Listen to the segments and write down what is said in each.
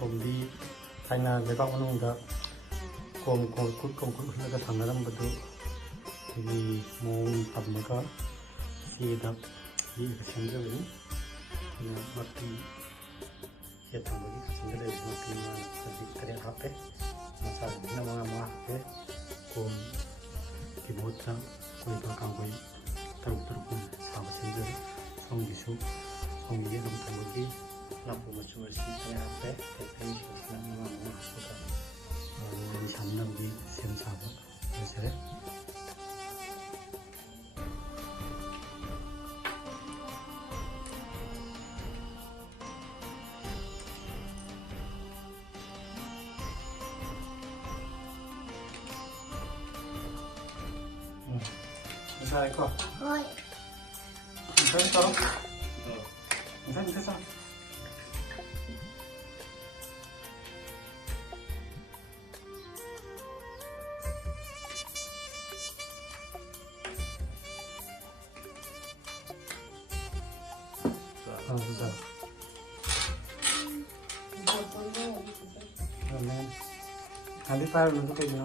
ꯀꯣꯝꯗꯤ ꯊꯥꯏꯅ ꯂꯩꯕꯥꯛ ꯃꯅꯨꯡꯗ ꯀꯣꯝ ꯍꯨꯠꯂꯒ ꯊꯝꯅꯔꯝꯕꯗꯨ ꯑꯩꯈꯣꯏꯒꯤ ꯃꯑꯣꯡ ꯊꯝꯃꯒ ꯆꯦꯗ ꯌꯦꯛꯑꯒ ꯁꯦꯝꯖꯕꯅꯤ. ꯃꯄꯤ ꯆꯦ ꯊꯝꯕꯒꯤ ꯀꯥꯆꯤꯟꯗ ꯂꯩꯔꯤꯕ ꯃꯄꯤ ꯃꯉꯥ 8 ꯍꯥꯞꯄꯦ. ꯃꯆꯥꯁꯤꯡꯁꯤꯅ 5 ꯍꯥꯞꯄꯦ. ꯀꯣꯝꯒꯤ ꯃꯍꯨꯠꯇ ꯀꯣꯏꯕ ꯀꯥꯡꯒꯣꯏ 6 ꯁꯥꯕ ꯁꯦꯝꯖꯔꯤ. ꯁꯣꯝꯒꯤꯁꯨ ꯁꯣꯝꯒꯤ ꯌꯦꯛꯂꯝ ꯊꯝꯕꯒꯤ ꯂꯥꯞꯄ ꯃꯆꯨ ꯑꯁꯤ 8 ꯍꯥꯞꯄꯦ. ꯑꯩꯁꯤꯡꯁꯤꯅ 5 ꯍꯥꯞꯄꯒ ꯂꯩ ꯁꯥꯅꯕꯒꯤ ꯁꯦꯝ ꯁꯥꯕ ꯂꯣꯏꯖꯔꯦ. 잘했고. 어이. 괜찮아? 괜찮아. 진짜. 그러면 안뒷발을 누르거든요.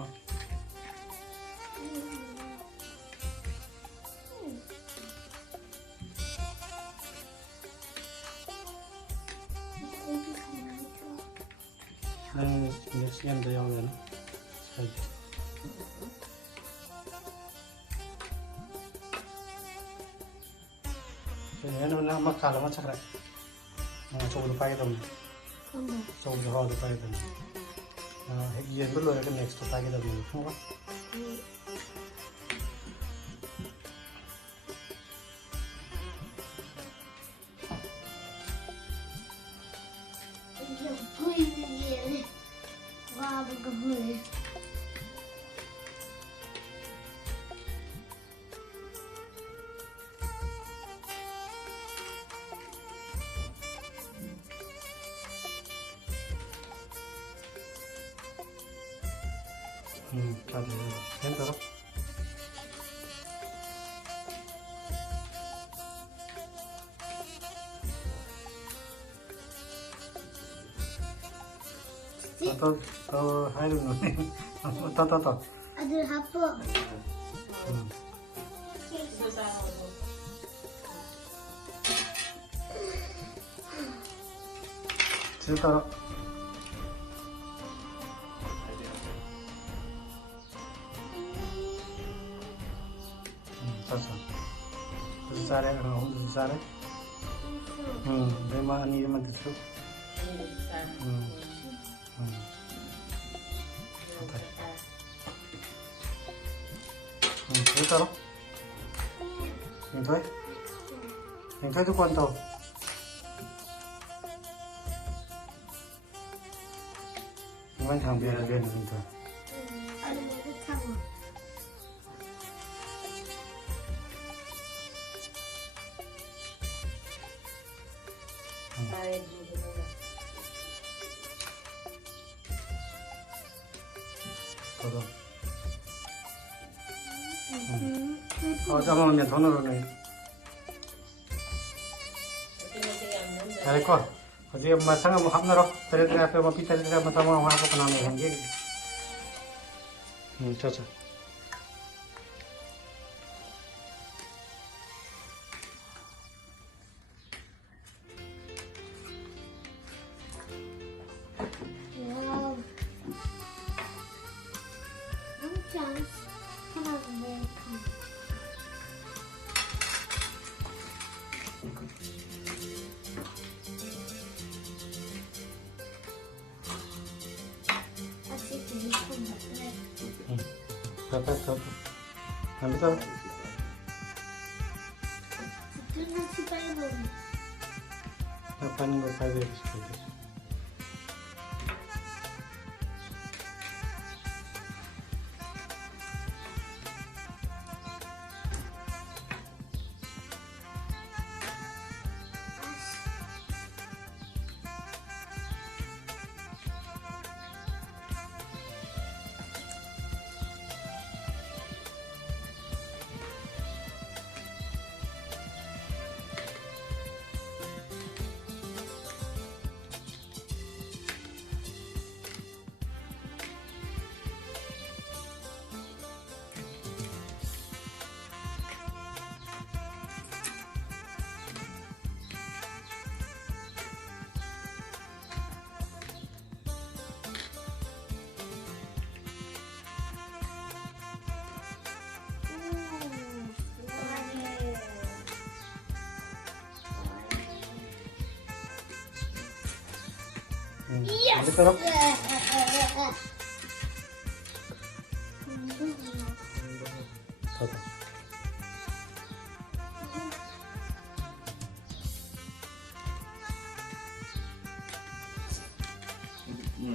몇 시간 더 양면 살죠. 얘는 아마 가라마 차그래. 저거도 빠야 됩니다. 저거도 하도 빠야 됩니다. 얘 물로 이렇게 넥스트 빠게 됩니다. 통과. Wow, look at me. 잘 된다. 더 하이는 거네. 더. 아들 아빠. 진짜. 됐어. 무슨 살에? 무슨 살에? 내만 이름만 됐어. Taruh. Yang thôi. Yang thôi tu kuat tau. Yang thằng biar yang thôi. Ada mana kamu? Taruh. 잠깐만요. 더 넣어놓네. 잘했고. 어제 엄마 상어 뭐 합나로. 그래도 앞에 뭐 비타를 한번 더 먹어 하고 나면 한 게. 좋죠. Wow. 엄청 편하네. 더. 안 비싸. 둘다 빨리 먹어. 파는 거 사야 돼. 시켜야 돼. Ambil terus. Toto.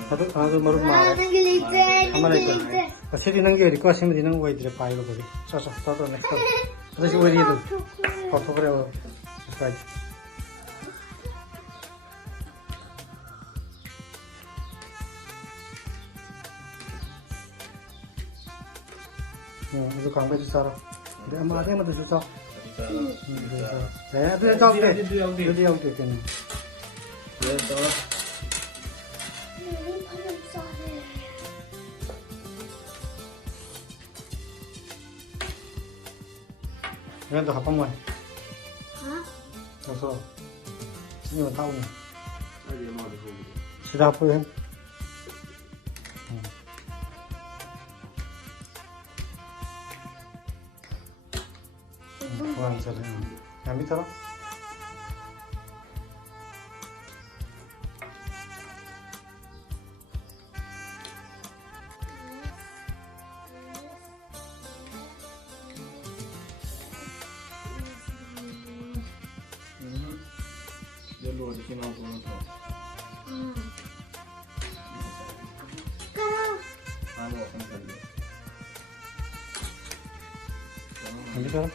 Toto kalau baru marah. Kamera itu. Pasti di nangge di kelas ini di nang wait di pakai lo bagi. Toto next. Terus gue itu. Foto berapa? Sekali. Itu kamu itu cara. Dia mana yang itu susah. Saya itu yang jauh deh. Itu yang jauh kan. Ya toh. Ini tuh apa mau? Hah? Tahu. Ini mau tahu nih. Ada yang mau dihubungi. Sudah apa ya? Kurang saja. Ambil taruh. Dia luar di sini aku nonton. Anu akan kerja. Ambil taruh.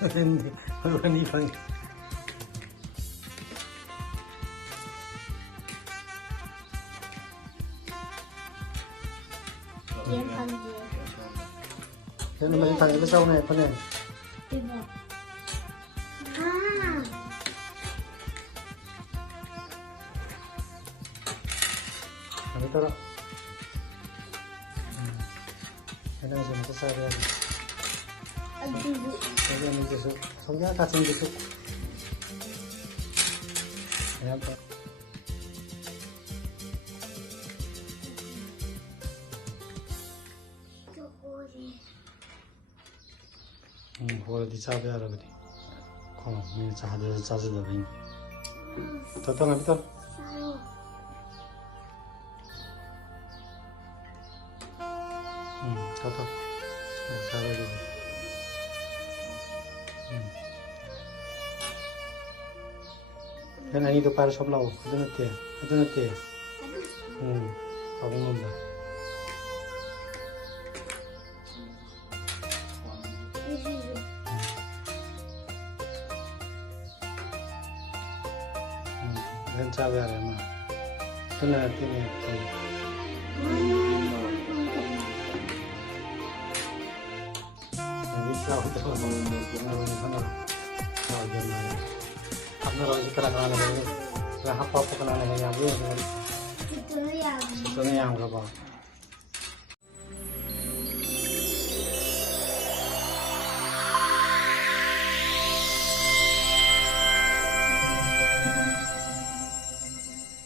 Ini bang. Dia panggil. Yang namanya tanya itu sao nih, apa nih? Ibu. Ah. Ambil taruh. Ini bisa besar ya. Aduh. Jadi ini tusuk. Soalnya kasih tusuk. Ya apa? boleh dicabai ada gini. Kalau ini cahaya caci dah ini. Tahu nggak betul? Tahu. Cahaya dulu. Dan ini tu para sebelah, ada nanti. Apa nombor? Dan cabai ada mah. Tu nanti ni tu. Jadi kau tu mana? Kau jangan. Apa orang sekarang kan ada ni? Apa kenal yang ni? Itu yang. Itu yang berapa?